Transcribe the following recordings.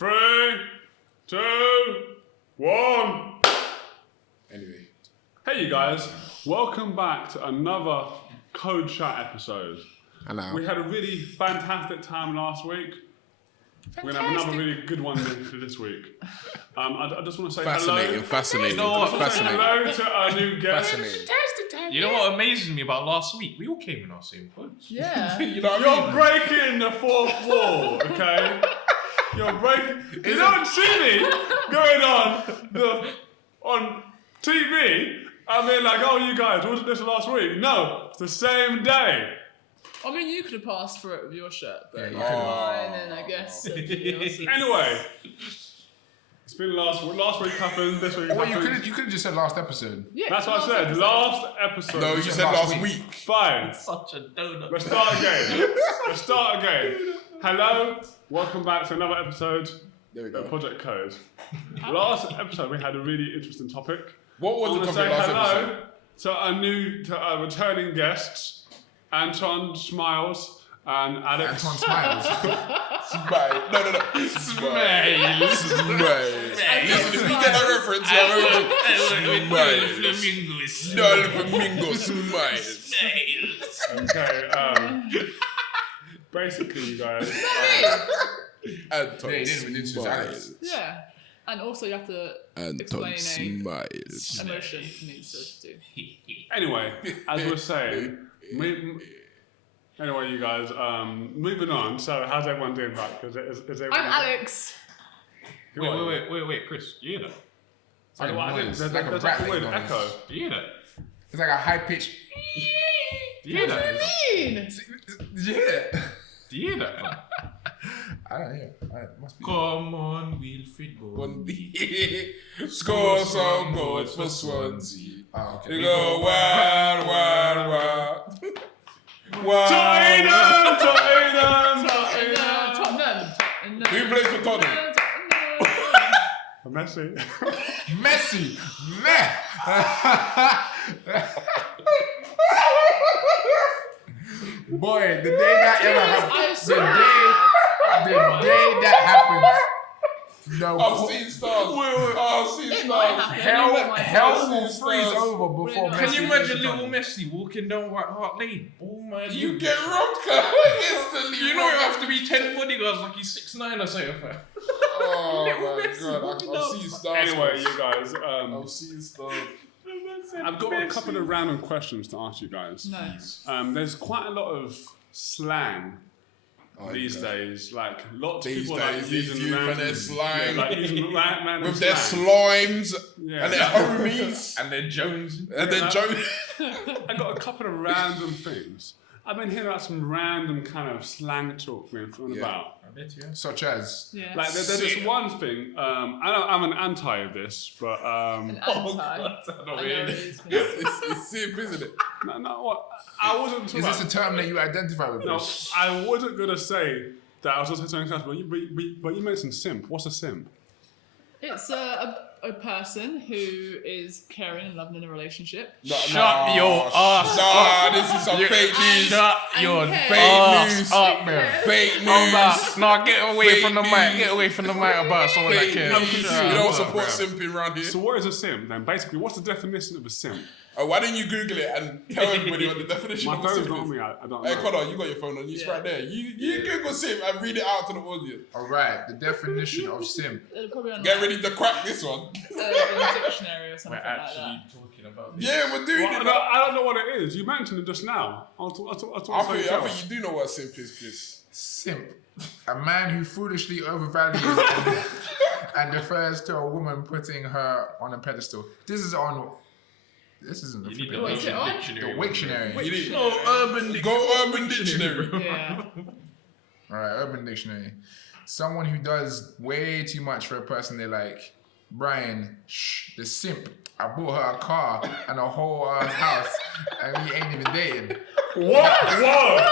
3, 2, 1. Anyway. Hey, you guys. Welcome back to another Code Chat episode. Hello. We had a really fantastic time last week. We're going to have another really good one this week. I just want to say Fascinating. Fascinating. Hello to our new guest. You know what amazes me about last week? We all came in our same clothes. Yeah. You know what I You're mean? breaking the fourth wall, okay? You're breaking. You don't see me going on TV. I mean, like, oh, you guys, wasn't this last week? No, it's the same day. I mean, you could have passed for it with your shirt, but Yeah, you mine, and I guess. Anyway, it's been last week happened, this week Well, happened. you could have just said last episode. Yeah, That's what I said. episode. Last episode. No, you said last week. Fine. Such a donut. Let's start again. Hello. Welcome back to another episode There we of go. Project Code. Last episode we had a really interesting topic. What was the I topic want to last say episode? hello to our returning guests, Anton Smiles and Alex. Anton Smiles. Smile. No. Smiles. Listen, if you get that reference, Smiles. No, flamingo smiles. Okay. Basically, you guys. Anton Yeah, he didn't Smiles. Yeah. And also, you have to Anton explain Smiles. a emotion for me to do. Anyway, as we were saying, anyway, you guys. Moving on. So, how's everyone doing back? Is everyone? I'm Alex. Wait, Chris, do you hear that? It's like a noise. There's Like a like a rattling weird noise. echo. Do you hear that? It's like a high pitch. Do you hear that? What do you mean? Did you hear it? Do you hear that? I don't hear it. It must be. Come on, Wilfred Boy. Score some goals for Swansea. Oh, okay. You You go wild. Tottenham. Who plays for Tottenham? Messi. Messi. Meh. Boy, the day that ever happened. The day that happened. No. I've seen stars. I've seen stars. Hell will freeze over before Can Can Messi you imagine reaches little Tottenham. Messi walking down White Hart Lane? Oh my You goodness. get robbed instantly. You know you have to be 10 bodyguards like he's 6'9" or something. Oh my Messi god, walking I've down. seen stars. Anyway, you guys. I've seen stars. I've got a couple of random questions to ask you guys. Nice. There's quite a lot of slang these days. Like lots of These people days, like these using youth and random, their slang. like using random With their slang. slimes Yeah. and their homies And then Jones. and their jokes. I got a couple of random things. I've been hearing about some random kind of slang talk being thrown Yeah. about. Such as. Yeah. Like there's this one thing. I know I'm an anti of this, but An anti. I know it is. It's simp, isn't it? no, what I wasn't talking Is this a about. term that you identify with? No, This? I wasn't gonna say that. I was just saying something else, but you mentioned simp. What's a simp? It's a person who is caring and loving in a relationship. Shut your ass Nah, this is some fake news. Shut your And Fake ass news. up, man. Fake news. Nah, get away Fake from the news. mic. Get away from the mic about someone that Fake cares. news. confused. We don't Shut support up, simping around here. So what is a simp then? Basically, what's the definition of a simp? Why didn't you Google it and tell everybody what the definition My of a phone's simp not on is? me. I don't Hey, know. Connor, you got your phone on. It's Yeah. right there. You Google simp and read it out to the audience. Alright, the definition of simp. Probably on Get ready to crack this one. a dictionary or We're something like that. actually talking about this. Yeah, we're doing Well, it. I don't know what it is. You mentioned it just now. I'll talk I think you do know what simp is, Chris. Simp. A man who foolishly overvalues and defers to a woman putting her on a pedestal. This is on. This isn't the You need flipping- the Wait, is it on? dictionary. The Wiktionary. You need No, Urban Go Urban Dictionary. Yeah. Alright, Urban Dictionary. Someone who does way too much for a person they like. Brian, shh, the simp. I bought her a car and a whole house, and we ain't even dating. What? Whoa!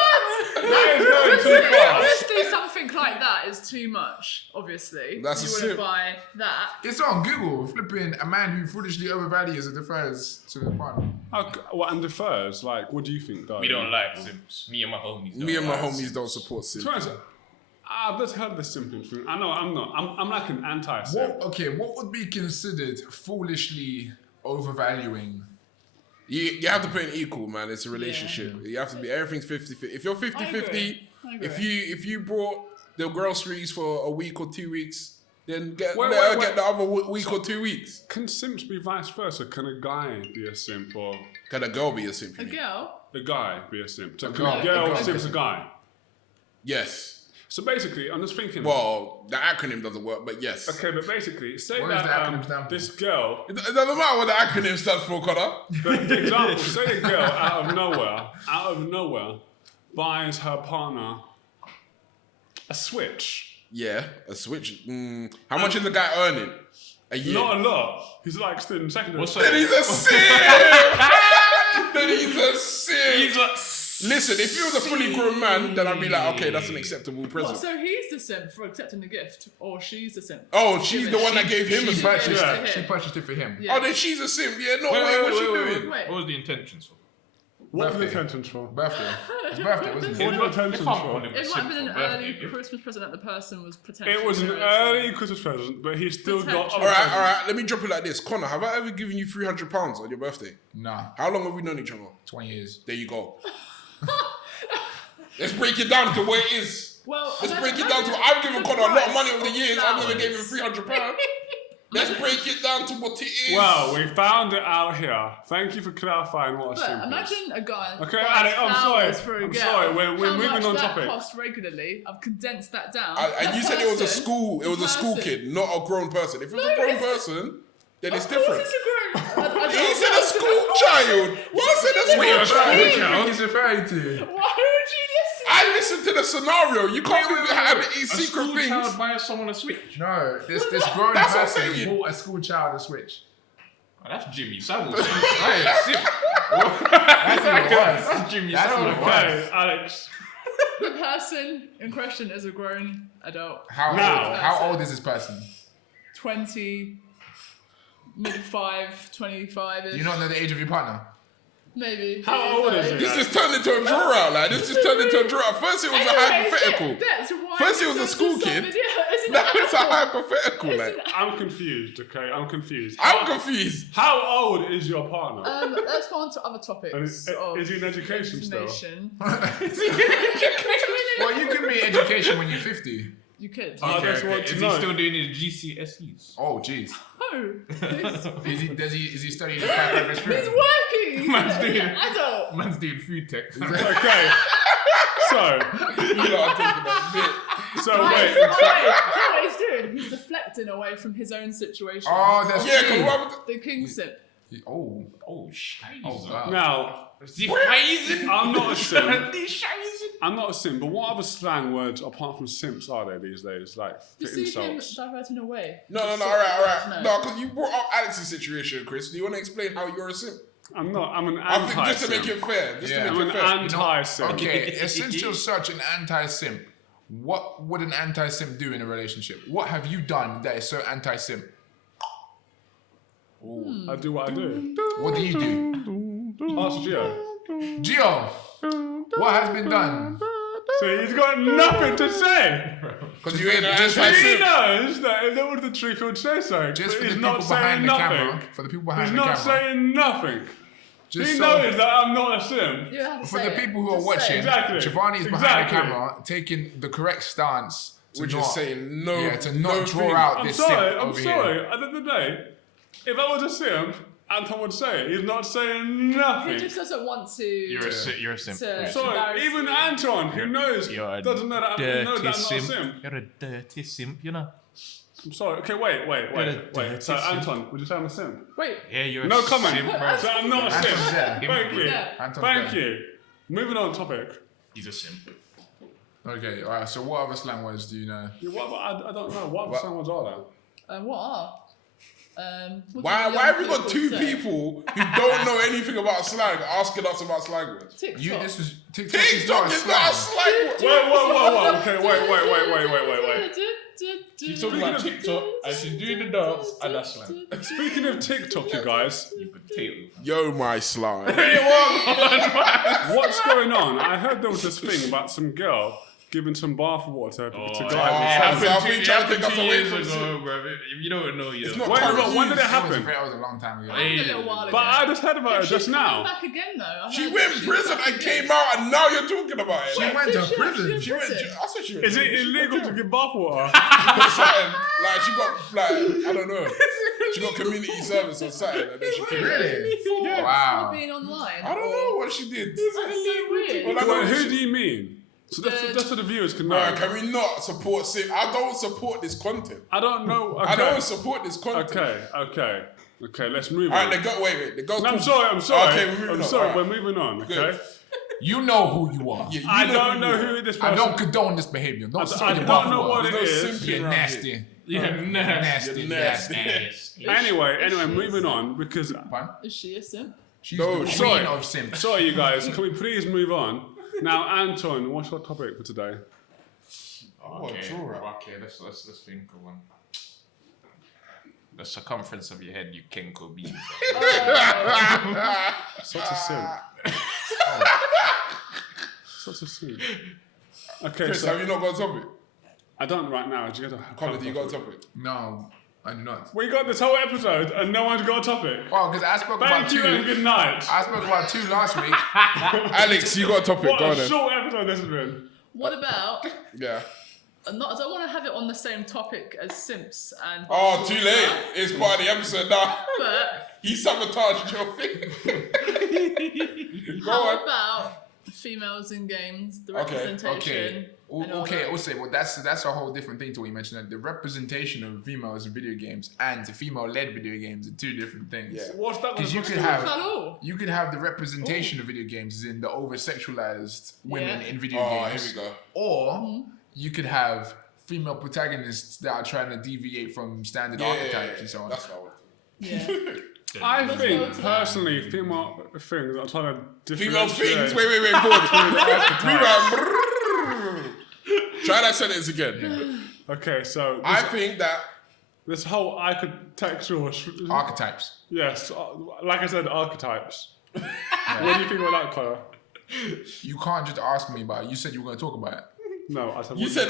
That is going too far. Just do something like that is too much, obviously. That's you a wouldn't simp. buy that. It's on Google. Flipping a man who foolishly overvalues and defers to a partner. What and defers? Like, what do you think, though? We don't like simps. Me and my homies. Me and my homies don't support To simp. be honest, I've just heard the simping thing. I know I'm not. I'm like an anti-simp. What would be considered foolishly overvaluing? You have to put in equal, man. It's a relationship. You have to be everything's 50-50. If you're 50-50, I agree. if you brought the groceries for a week or 2 weeks, then let her wait. get the other week or 2 weeks. Can simps be vice versa? Can a guy be a simp or Can a girl be a simp? A girl? a guy be a simp? So can girl. a girl A girl. simp a guy? Yes. So basically, I'm just thinking. Well, the acronym doesn't work, but yes. Okay, but basically, say What does the acronym that stand for? this girl. It doesn't matter what the acronym stands for, Connor. But for example, say a girl out of nowhere, buys her partner a Switch. Yeah, a Switch. How much is the guy earning a year? Not a lot. He's like still in secondary. What's school. up? Then he's a simp! Then he's a simp! Listen, if he was a fully grown man, then I'd be like, okay, that's an acceptable What, present. so he's the simp for accepting the gift, or she's the simp? Oh, she's the one that gave him a She Switch. purchased, Yeah. she purchased it for him. Yeah. Oh, then she's a simp. Yeah, no, what's she doing? Wait. What was the intentions for? What were the Birthday. intentions for? Birthday. His birthday, wasn't What it? were the intentions They can't for? call him a It might simp have been for an a birthday early gift. Christmas present that the person was potentially. It was an doing. early Christmas present, but he still got. Potential. All right. Let me drop it like this. Connor, have I ever given you £300 on your birthday? Nah, How long have we known each other? 20 years. There you go. Let's break it down to where it is. Well, Let's imagine- break it down to. imagine I've given the Connor a lot of price money over the years. I've never flowers. gave him £300. Let's break it down to what it is. Well, we found it out here. Thank you for clarifying what a But simp is. imagine a guy. Okay, buys Alex, I'm sorry. flowers for a I'm girl. sorry, we're How moving much on that topic. costs regularly. I've condensed that down. And you said it was a school. It was a school person. kid, not a grown person. If it was a grown person, then it's Of course different. it's a grown. He said a school child. He said a school What child. do you think he's referring to? Why would you listen? I listened to the scenario. You can't be having these A secret school things. child buys someone a Switch. No, this grown That's what I'm person saying. bought a school child a Switch. Oh, that's Jimmy Savile. That is simp. That's even worse. That's Jimmy That's Savile. even Okay, worse. Alex. The person in question is a grown adult. How old is this person? 20, mid-5, 25 ish. Do you not know the age of your partner? Maybe. How old is he? This just turned into a draw out. Like this just turned into a draw out. First it was a hypothetical. First it was a school kid. Now it's a hypothetical. Like I'm confused, okay? I'm confused. I'm confused. How old is your partner? Let's go on to other topics. And is he in education still? information. Well, you can be in education when you're 50. You could. I just want Is to he know. still doing his GCSEs? Oh, jeez. Oh, Is he studying his Pythagoras he's theorem? working. Man's He's doing- an adult. Man's doing food tech. Okay. So, You lot are taking a bit. so Right, wait. so what he's doing? He's deflecting away from his own situation. Oh, that's Yeah, true. because what would The king sip. Oh, Oh, scheiße. oh, wow. Now, Scheiße. I'm not a simp. Die Scheiße. I'm not a simp, but what other slang words apart from simps are there these days? Like, You for see him insults. diverting away. No, all right. No, because you brought up Alex's situation, Chris. Do you want to explain how you're a simp? I'm not. I'm an I think just to anti-simp. make it fair. Just Yeah. to I'm make an it fair. anti-simp. Okay, since you're such an anti-simp, what would an anti-simp do in a relationship? What have you done that is so anti-simp? I do what I do. What do you do? Ask Gio. Gio, what has been done? So he's got nothing to say. Because you ain't an Just- He anti-simp. knows that if that was the truth, he would say so. Just but for he's the not people behind saying the nothing. camera. For the people behind He's the not camera. saying nothing. Just He so- knows that I'm not a simp. You have to For say the it. people who are Just say watching, it. Exactly. Shivani is behind Exactly. the camera, taking the correct stance to Which not, is saying no. yeah, to not no draw thing. out I'm this sorry. simp I'm over sorry. here. At the end of the day, if I was a simp, Anton would say it. He's not saying He nothing. just doesn't want to. You're a simp. To- Yeah. Sorry, embarrass even you. Anton, who knows, You're a doesn't know that I'm, dirty knows that I'm not a simp. simp. You're a dirty simp, you know. I'm sorry. Okay, wait. dirty So simp. Anton, would you say I'm a simp? Wait. Yeah, you're No a comment. simp, bro. So I'm not a Anton's simp. there. Thank you. Yeah. Anton's Thank there. you. Moving on topic. He's a simp. Okay, alright, so what other slang words do you know? Yeah, I don't know. What other words are there? What are? What Why do the have young we got two say? people who don't know anything about slang asking us about slang words? TikTok. This is TikTok. TikTok is not a slang word. Whoa. Okay, wait. She's talking about TikTok and she's doing the dance and that's slang. Speaking of TikTok, you guys, You potato. Yo, my slime. what's going on? I heard there was this thing about some girl giving some bath water to Oh, guys. yeah. it I think trying to take us 2 away years from ago, bro. If you don't know, you It's don't. not current When did it use. happen? That was a long time ago. A little while ago. But I just heard about it She's just coming now. back again though. I She heard went in she's prison back and again. came out, and now you're talking about it. She Like, went to Did she prison. actually she went. prison? I said she went. Is it illegal to give bath water? Something, like she got I don't know. She got community service or something, and then she came. Really? For Wow. being online. I don't know what she did. That's so weird. Well, I know Who she- do you mean? So that's so the viewers can know. Bruh, can we not support Sim? I don't support this content. I don't know. Okay. I don't support this content. Okay. Let's move Alright, on. the girl. Wait. The girl. No, I'm called- sorry. Okay, we're moving I'm on. sorry. Alright. We're moving on. Okay. Good. You know who you are. Yeah, you I don't who know you are. who this I person. don't condone this behavior. Don't say I your don't mouth know what word. it There's no is. simping You're around here. nasty. Yeah, Nasty. You're nasty. Anyway, moving on because. Pardon? Is she a simp? She's No, the sorry. queen of simps. Sorry, you guys. Can we please move on? Now, Anton, what's your topic for today? Okay, draw up. okay, let's think of one. The circumference of your head, you king could be. Such a sin. Such a sin. Okay, Chris, so have you not got a topic? I don't right now. Do you got a Connor, do you got a topic? No, I do not. We got this whole episode and no one's got a topic. Oh, because I spoke about Thank you and two. good night. I spoke about two last week. Alex, you got a topic? What Go a on then. short episode this has been. What about? Yeah. I don't want to have it on the same topic as simps and. Oh, too late. It's part of the episode now. But He sabotaged your thing. Go how on. about females in games, the Okay, representation? and all Okay, that? also, well, that's a whole different thing to what you mentioned. That the representation of females in video games and female-led video games are two different things. Yeah. What's that? Because you could Not have at all. the representation of video games as in the over-sexualized women Yeah. in video Oh, games. here we go. Or you could have female protagonists that are trying to deviate from standard archetypes and so on. That's what I would. Yeah. I Let's think go to that. personally, female things are trying to Female differentiate. things. Wait. Pause. Rewind. Try that sentence again. Okay, so I think that. this whole architectural, Archetypes. yes, like I said, archetypes. What do you think about that, Connor? You can't just ask me about it. You said you were going to talk about it. No, I said. You what said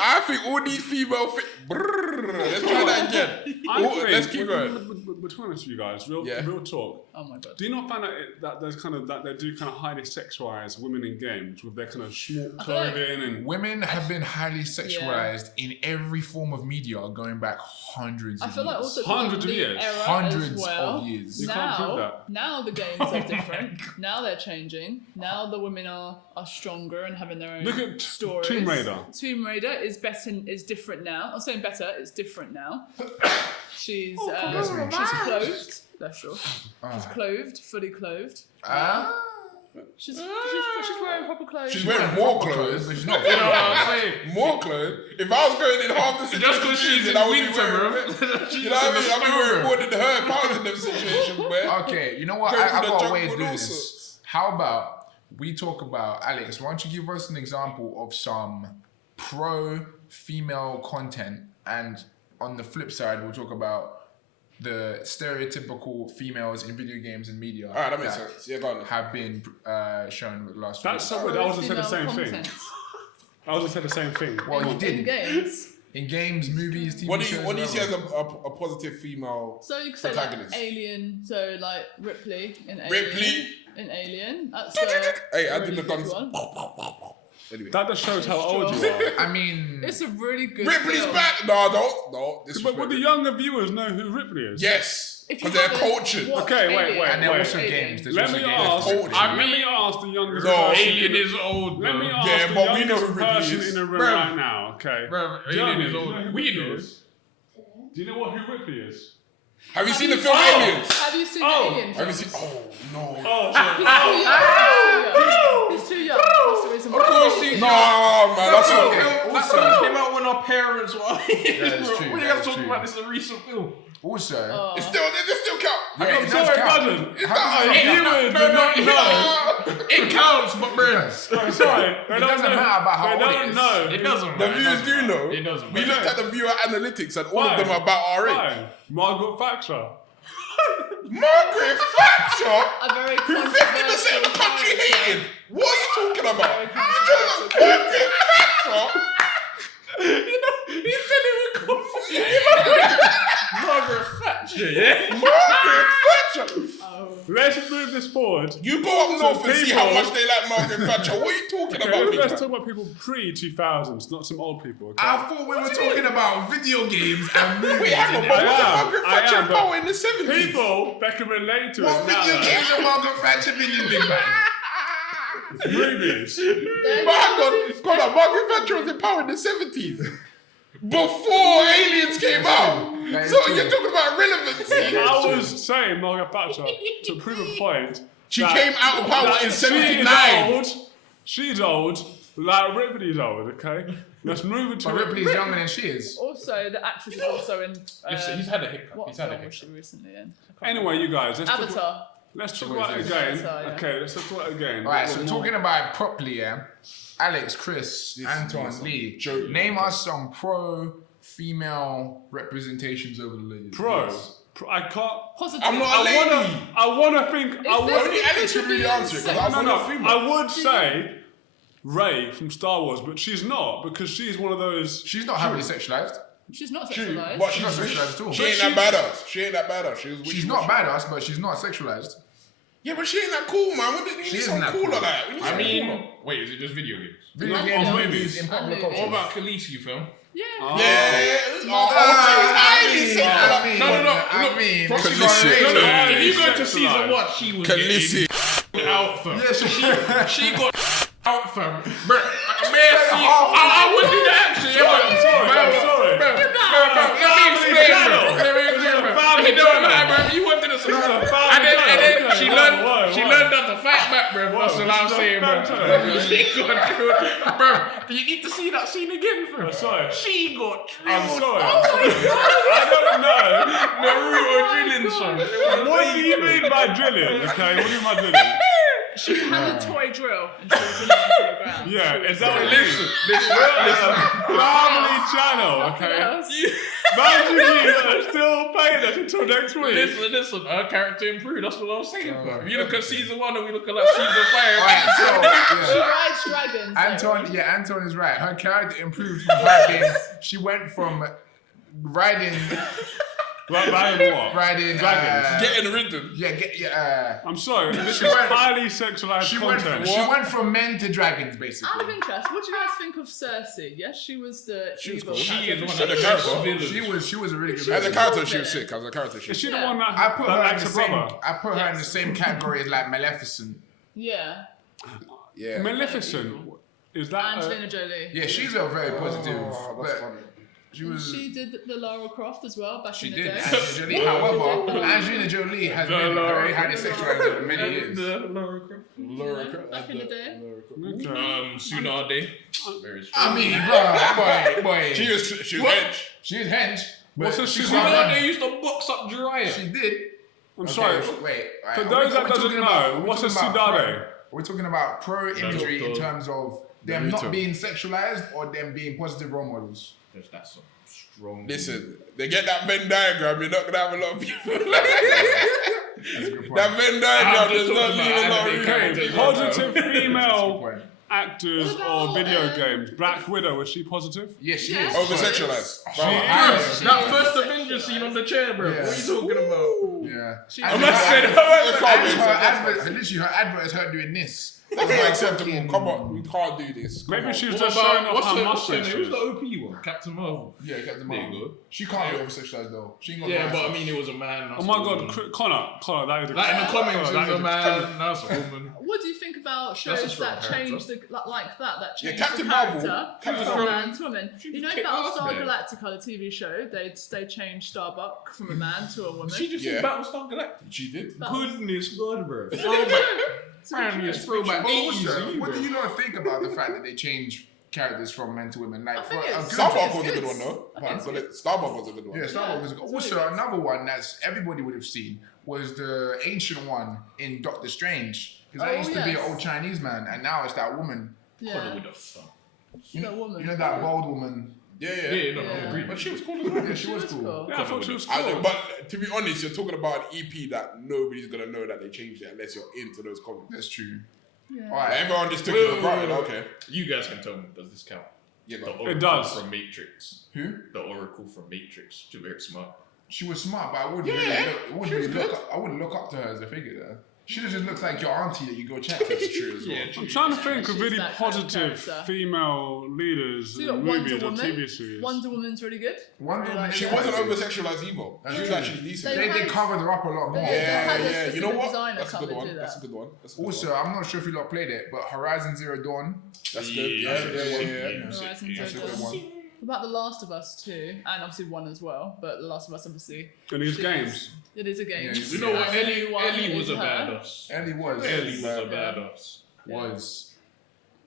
I think all these female. Let's try that again. I All- think, let's keep going. Between honest with you guys, real talk. Oh my god. Do you not find that there's kind of that they do kind of highly sexualize women in games with their kind of short I feel like- clothing and Women have been highly sexualized in every form of media going back hundreds I of feel like years. also Hundreds of the years. era Hundreds as well. of years. You can't prove Now, that. now the games are different. Now they're changing. Now the women are stronger and having their own Look at stories. Tomb Raider. Tomb Raider is better. Is different now. I'm saying better. It's different now. She's she's clothed. That's true. She's clothed, fully clothed. She's wearing proper clothes. She's wearing more clothes. but she's not. You know what I'm saying? More clothes. If I was going in half the Just situation, because she's in I would be winter, wearing. bro. She's You know what I in mean? the I'd be wearing summer. more than her if I was in them situations, man. Okay, you know what? Go I for the got a way to jungle do also. this. How about we talk about, Alex, why don't you give us an example of some pro-female content, and on the flip side, we'll talk about the stereotypical females in video games and media. Alright, that makes sense. Yeah, go on. Have been shown with last that's week. so weird. I was gonna say the same Female thing. content. I was gonna say the same thing. Well, you In did. games. In games, movies, TV What do shows. you see as whatever. a positive female? So you could say Protagonist. like Alien. So like Ripley in Alien. Ripley. In Alien. That's Hey, I a did really the guns. good one. Anyway. That just shows how old you are. I mean, It's a really good. Ripley's film. back. No. This But would the younger viewers know who Ripley is? Yes, If you because they're haven't cultured. watched Okay, wait, Alien- wait, and there are wait. also Alien. games. There's Let also me games. ask. culture. Let me ask the youngest. No. person Alien in- is old, Let bro. me ask Yeah, the but we know youngest who Ripley person is. in the room Bro. right now. Okay. Bro, Alien Jeremy, is do you know old. who We Ripley know. is? Do you know what who Ripley is? Have you seen the you film seen- Aliens? Have you seen Oh. the Alien? Have you films? seen? Oh no. Oh, He's too young. That's the reason why. Of course he No, man, that's film, okay. that film came out when our parents were. is Bro, true, what are you that guys is talking true. about? This is a recent film. Also, Oh. It's still, they still count. yeah, I'm it sorry, does it count. doesn't. It's How does not. it count? Viewers do not know. It counts, but bro, It does. I'm sorry. It doesn't matter about how They old it don't is. know. it doesn't. The bro, it viewers doesn't, do bro. know. It doesn't. We bro. looked at the viewer analytics, and all of Fine. them are about our age. Fine. Margaret Thatcher. Margaret Thatcher, A very who 50% of the country controversial hated. What are you talking about? Very controversial. Margaret Thatcher. You know, he said it with confidence. Margaret Thatcher, yeah? Margaret Thatcher. Let's move this forward. You go up north and see how much they like Margaret Thatcher. What are you talking about? Okay, let's talk about people pre-2000s, not some old people. Okay? I thought we were talking about video games and movies. Wait, hang on, but wasn't Margaret Thatcher power in the 70s? People that can relate to What it now. video games are Margaret Thatcher been in, big man? Movies. But hang on, Margaret Thatcher was in power in the 70s. Before aliens came out. So you're talking about relevancy. I was saying Margaret Thatcher to prove a point. She came out of power in 79. She's old, like Ripley's old, okay? Let's move into But Ripley's younger than she is. Also, the actress is also in. He's had a hiccup. What He's had a film was hiccup. she recently in? Anyway, you guys, Avatar. let's talk about it again. Avatar, yeah. Okay, let's talk about it again. Alright, so talking about it properly, yeah. Alex, Chris, Anton, Lee, name us some pro-female representations over the years. I can't. Positive. I'm not a lady. I wanna think. Only Alex can really answer it because I'm not a female. I would say Rey from Star Wars, but she's not because she's one of those. She's not heavily sexualized. She's not sexualized. But She's not sexualized at all. She ain't that badass. She ain't that badass. She's not badass, but she's not sexualized. Yeah, but she ain't that cool, man. We need She some isn't that cooler cool. like. We need I some mean, cooler. wait, is it just video games? Video And games, movies. movies, in popular And culture. What about Khaleesi film? Yeah. If you go to season 1, she was Khaleesi. out fam. Yeah, She got out fam. Bro, I wouldn't do that actually. I'm sorry. Let me explain, bro. It don't matter, bro. You wanted to say and then she learned how to fight back, bro. That's what I'm saying, bro. She got drilled. Bro, you need to see that scene again, bro. I'm sorry. She got I'm drilled. sorry. I don't know. Naruto drilling, son. What do you mean by drilling? Okay, what do you mean by drilling? She had a toy drill and she was drilling into the ground. Yeah, is that what Listen. Family channel, okay? Imagine you are still paying us until next week. Listen, her character improved. That's what I'm saying, bro. If you look at season 1 and we look at like season 5. Alright, so, She yeah. rides dragons. Anton is right. Her character improved from riding. She went from riding Riding dragons. Getting ridden. I'm sorry, this She is went- highly sexualized she content. went from men to dragons, basically. Out of interest, what do you guys think of Cersei? Yes, she was the evil. She is one She of the was characters. She was a really good As a villain. character, she was sick. As a character, she Is was she sick. the one that I put her in likes the her same. brother? I put her in the same category as like Maleficent. Yeah. Yeah. Maleficent. Is that Angelina Jolie. Yeah, she's a very positive. Oh, that's but funny. she was. She did the Lara Croft as well back She in the did. day. Angelina Jolie. However, Angelina Jolie has been very highly sexualized over many years. Laura Croft. Laura Back in the day. okay. Tsunade. Very strong. I mean, bro, boy. She was hench. She is hench. What's but her she Tsunade? can't They used to box up Jiraiya. run. She did. I'm sorry. Wait. For those that doesn't know, what's a Tsunade? We're talking about pro imagery in terms of them Naruto. not being sexualized or them being positive role models. That's some strong. Listen, they get that Venn diagram, you're not gonna have a lot of people. That's a good point. That Venn I'm diagram just does not talking mean a about lot of anime people. characters. Positive That's a good female point. actors What or about, video games. Black Widow, is she positive? Yeah, she Yeah. is. Over sexualized. That first Avengers scene on the chair, bro. Yeah. What are you talking about? Yeah. She's I'm not saying Her advert, literally, her advert is her doing this. That's not acceptable. Come on, we can't do this. Come Maybe on. she was What just showing about off how what's muscles the she who's the is. OP one? Captain Marvel. Yeah, Captain There you Marvel. go. She can't be over sexualized though. She ain't got Yeah, no but I ass. mean, it was a man. Oh my god, Connor, that is a Like in the comics, Connor, it that was a is man. That's a woman. What do you think about That's a shows strong that character. change the like that change Captain the Marvel. character Captain from Marvel. man to woman? She You know kicked about ass, Star man. Galactica, the TV show? They changed Starbuck from a man to a woman. She just Yeah. said Battlestar Galactica. She did. Goodness God, bro. It's Man, it's throwback But 80s. also, what do you not think about the fact that they change characters from men to women? Like, I think for a it's- good Starbuck was a It's good good. one though. I think it's But Starbuck was a good one. Yeah, Star Wars was it's also really good. another one that's everybody would have seen was the ancient one in Doctor Strange. Because that Oh, used to be an yes. old Chinese man, and now it's that woman. Yeah, With the fuck. that woman. You know that bald woman. Yeah. Yeah, no, Yeah. I agree. But she was cool as well. Yeah, she was cool. Yeah, I thought she was I cool. know, but to be honest, you're talking about an EP that nobody's gonna know that they changed it unless you're into those comics. That's true. Yeah. All right. Everyone just took Wait, it for wait, granted. wait, wait. Okay. You guys can tell me, does this count? Yeah, but It does. From Matrix. Who? The Oracle from Matrix. She's very smart. She was smart, but I wouldn't I wouldn't look up to her as a figure though. She just looks like your auntie that you go chat to. That's true as well. I'm trying to think of She's really that kind of positive character. female leaders So you in got movies Wonder or Woman. TV series. Wonder Woman's really good. Wonder Woman. She wasn't over-sexualized either. She was actually decent. They covered her up a lot more. They had a Yeah. You know specific what? designer That's a come good and one. do that. That's a good one. Also, I'm not sure if you lot played it, but Horizon Zero Dawn. That's good. Yeah. Horizon That's a Zero good Dawn. one. What about The Last of Us 2, and obviously 1 as well, but The Last of Us obviously. In these is- games. It is a game. Yeah, You know what? And the new one Ellie was is a her. badass. Ellie was. Ellie was a Yeah. badass. Was.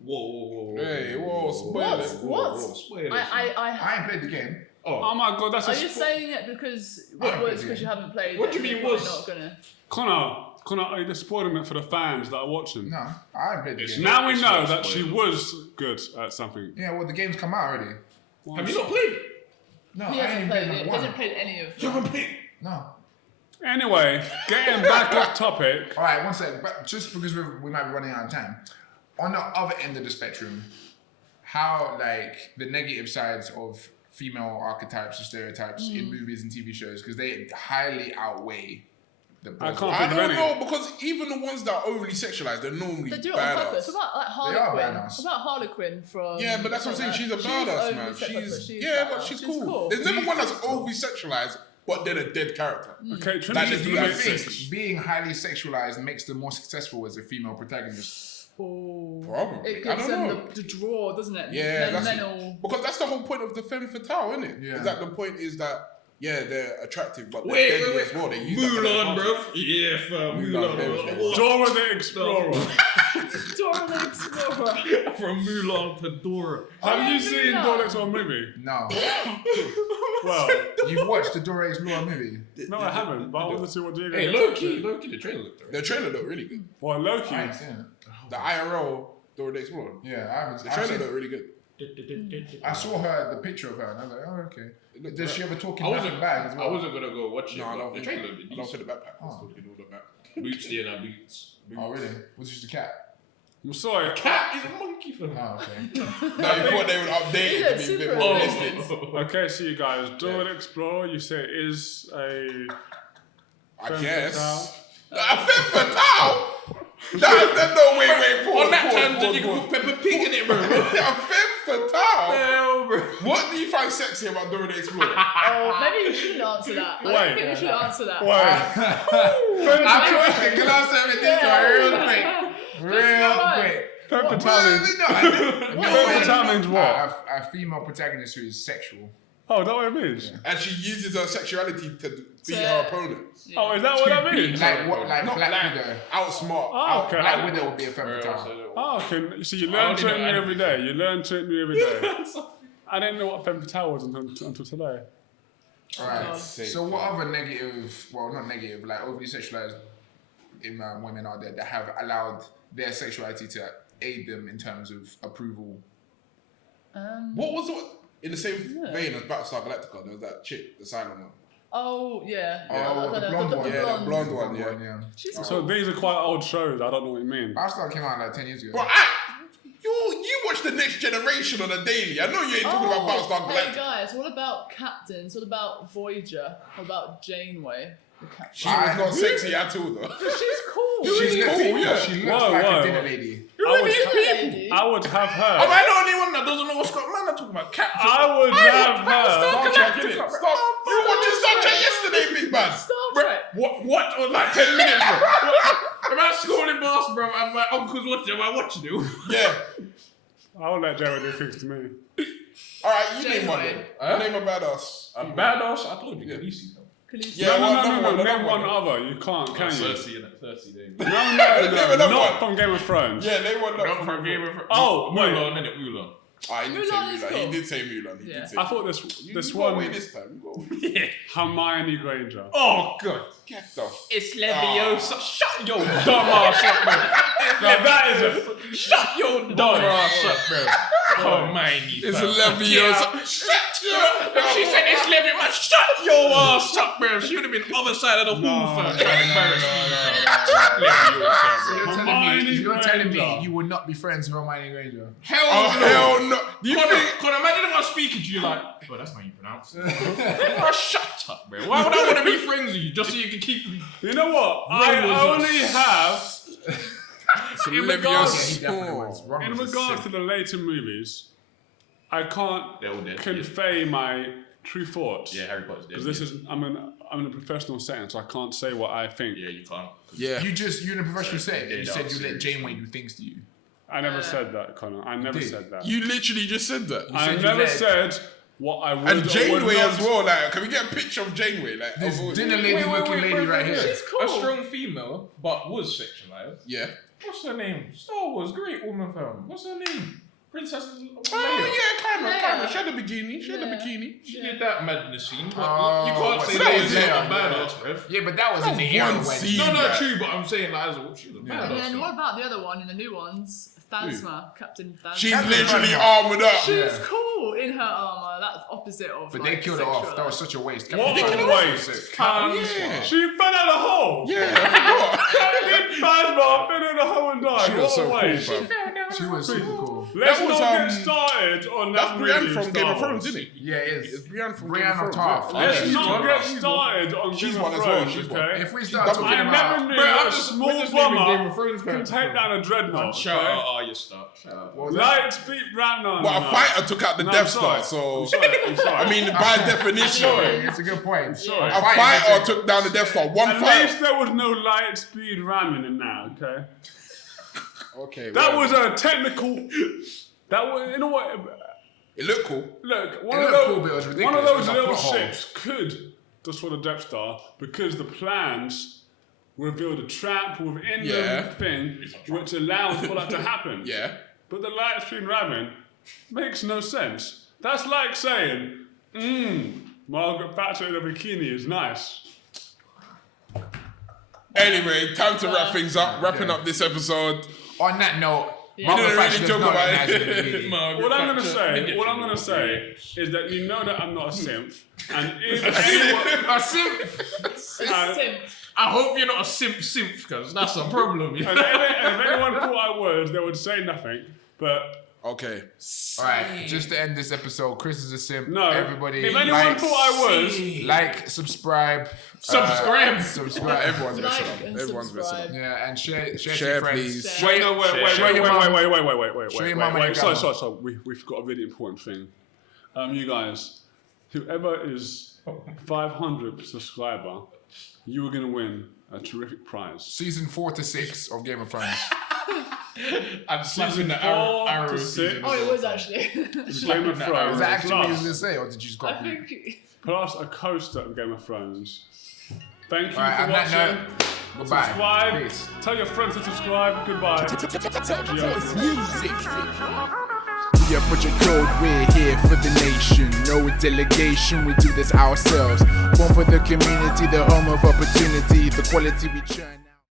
Whoa. Hey, whoa, spoilers. What? Spoilers. I ain't played the game. Oh my god, that's Are a you saying it because because you haven't played? What it, do you mean you're was? not gonna? Connor, are you spoiling it for the fans that are watching? No, I ain't played the It's game. not- Now we It's know not that she spoiling. was good at something. Yeah, well, the game's come out already. Have you not played it? No, He I hasn't ain't played played it. number He one. hasn't played any of You them. haven't played. No. Anyway, getting back off topic. All right, one sec. But just because we might be running out of time. On the other end of the spectrum, how like the negative sides of female archetypes and stereotypes in movies and TV shows, because they highly outweigh the I positive. can't I think of don't any. know, because even the ones that are overly sexualized, they're normally They do it on purpose. badass. What about like They are Harlequin? badass. What about Harlequin from? Yeah, but that's what I'm saying. She's a badass, overly man. sexualized, but She's yeah, but badass. she's cool. There's She's never one that's overly sexualized, but then a dead character. Okay, Like, Trinity do Do you you makes think sense. being highly sexualized makes them more successful as a female protagonist? Oh. Probably. It I gives don't them know. the draw, doesn't it? Yeah, Then that's men it. all. Because that's the whole point of the femme fatale, isn't it? Yeah. Is that the point is that yeah, they're attractive, but they're Wait, deadly wait, as well. They use that for their Mulan, advantage. bro. Yeah, fam. Mulan, Mulan. bro. Dora the Explorer. Dora the Explorer. From Mulan to Dora. Have you seen Mulan. Dora the Explorer movie? No. Well, You've watched the Dora Explorer movie? no, I haven't. But I want to see what Diego. Hey, Loki, the trailer looked alright. The trailer looked really good. Well, Loki. I ain't seen it. The IRL Dora the Explorer. Yeah, I haven't. The I've trailer seen- looked really good. I saw her, the picture of her, and I was like, oh, okay. It looked Does right. she ever talk in I that wasn't, bag as well? I wasn't gonna go watch it. No, I but don't the think trailer so. did I don't see the backpack. I was Oh. talking all the back. Boots there now, boots. Oh, really? Was it just a cat? I'm sorry. Cat is a monkey for me. Oh, okay. No, you thought they would update Is it to it be a super bit more realistic? realistic. Okay, so you guys, Dora the Explorer, you say is a. I femme guess. fatale. A femme fatale? There's no way, pause, On that pause, tangent, pause, you can pause. put Peppa Pig in it, bro. A femme fatale? Hell, bro. What do you find sexy about Dora the Explorer? Oh, maybe you shouldn't answer that. I Wait. don't think we should answer that. Can I say everything real quick? Real quick. Femme Well, fatale. Femme fatale means what? A female protagonist who is sexual. Oh, is that what it means? And she uses her sexuality to beat To- her opponents. Yeah. Oh, is that what that means? Like what? Like Not Black like Widow. outsmart. Oh, okay. Black Widow would be a femme fatale. Oh, okay. So you I learn only something know new every day. You learn something new every day. So- I didn't know what femme fatale was until today. Alright. God. So what other negative? Well, not negative. Like overly sexualized women are there that have allowed their sexuality to aid them in terms of approval? What was it? In the same Yeah. vein as Battlestar Galactica, there was that chick, the silent one. Oh, yeah. Oh, I don't the know. blonde one. Yeah, the blonde one, yeah. yeah. She's So these are quite old shows. I don't know what you mean. Battlestar came out like 10 years ago. Bro, you watch the Next Generation on a daily. I know you ain't talking about Battlestar hey Galactica. guys, what about Captains? What about Voyager? What about Janeway? The captain? She was not sexy at all, though. She's cool. She's cool, cool, yeah. She looks Whoa, like whoa. a dinner lady. I would, Lady. I would have Am her. I the only one that doesn't know what's going on? I'm talking about cats. I would have her. Star Trek, innit? You were watching Star Trek yesterday, big man. Star Bro, Trek. what? On like 10 minutes, bro. Am I schooling boss, bro? And my uncle's watching. Am I watching it? Yeah. I would let Jerry do things to me. All right, you name one then. Huh? Name a badass. A badass? I told you, Khaleesi. Khaleesi. Yeah, No, another name one. one other. You can't, can you? Cersei, innit? Cersei, there you go. No, another not one. from Game of Thrones. Yeah, name one. Not from Game of Thrones. Oh, wait. Mulan, innit? Mulan. He did say Mulan is Mulan. cool. He did say Mulan. He Yeah. did say I thought Mulan. this You got away one, this time. You got away. Yeah. Hermione Granger. Oh, God. Get the f- It's Leviosa. Shut your dumb ass up, bro. Now that is a Shut your dumb ass up, bro. Hermione. It's fam. a Leviosa. Shut She said it's living, man. Shut your ass up, bro. She would have been other side of the hall first. Trying to embarrass me. You're telling me you would not be friends with Hermione Granger? Hell no. Do you think? Can imagine if I'm speaking to you like, bro, that's how you pronounce it. Oh, shut up, bro. Why would I want to be friends with you just so you can keep? You know what? I only have. In regards to the later movies, I can't convey my true thoughts. Yeah, Harry Potter's dead. Because I'm in a professional setting, so I can't say what I think. Yeah, you can't. Yeah. You're in a professional setting. You said you let Janeway do things to you. I never said that, Connor. I never said that. You literally just said that. I never said what I would. And Janeway as well. Like, can we get a picture of Janeway? Like, this dinner lady looking lady right here. She's cool. A strong female, but was sexualized. Yeah. What's her name? Star Wars, great woman film. What's her name? Princess Leia. Oh yeah, kind of. She had a bikini. She did that madness scene. But Oh, you can't say that that was was there, not a badass, bruv. Yeah, but that was in the era when. scene. No, that. true, but I'm saying like, she was a badass. And then what about the other one in the new ones? Phasma, Captain Phasma. She's literally armored up. She's cool in her armor. That's opposite of. But they killed her off. That was such a waste. What a waste. She fell out of the hole. Yeah, I forgot. Captain Phasma fell in the hole and died. She was What so a cool, waste. fam. She was super cool. Let's That was, not get started on That's that Brienne movie, from Game of Star Thrones, Wars. isn't it? Yeah, it is. It's Brienne from Brienne Game of of Thrones. Tarth. Yeah. Let's Yeah, not she's get one. started on She's Game one of as well, Thrones, she's one. okay? If we start double talking I about. never knew Bro, a I'm just small leaving Game of bomber Thrones can take down a dreadnought. Shut okay? up, you stop. Shut up. Light speed ran on. But a fighter took out the Death Star, so I'm sorry. I mean, by definition, It's a good point. Sorry. a fighter took down the Death Star. One At fighter. least there was no light speed ramming in that, okay? Okay, That was a technical. That was, you know what? It looked cool. Look, one It of looked those, cool, but it was one ridiculous. of It those was a little plot hole. ships could destroy the Death Star because the plans revealed a trap within Yeah. the thing which allows for that to happen. Yeah. But the light speed ramming makes no sense. That's like saying, Margaret Thatcher in a bikini is nice. Anyway, time to wrap things up. Wrapping up this episode. On that note, Yeah. Margaret We Thatcher didn't does really not talk look about nice in it. the movie. What I'm gonna say is that you know that I'm not a simp, and if anyone, A simp. and I hope you're not a simp, because that's a problem. if anyone thought I was, they would say nothing. But Okay. Alright, just to end this episode, Chris is a simp. no, Everybody, if anyone thought I was, like, subscribe. Subscribe. Subscribe. Everyone's messing Like up. and Everyone's messing up. subscribe. Yeah, and share to Share, your friends. please. Share. wait, no, wait, Show your mum. wait. Sorry. So we forgot a really important thing. You guys, whoever is 500 subscriber, you are gonna win a terrific prize. Season 4 to 6 of Game of Thrones. I'm slapping the 4 arrow. to 6. Oh, it was actually. Game of Was Thrones. that actually what you were Plus, going to say, or did you just I copy? think. plus a coaster of Game of Thrones. Thank you Alright, for on that watching. note, goodbye. Subscribe. Peace. Tell your friends to subscribe. Goodbye. Yeah, Project Code, we're here for the nation. No delegation, we do this ourselves. One for the community, the home of opportunity, the quality we churn.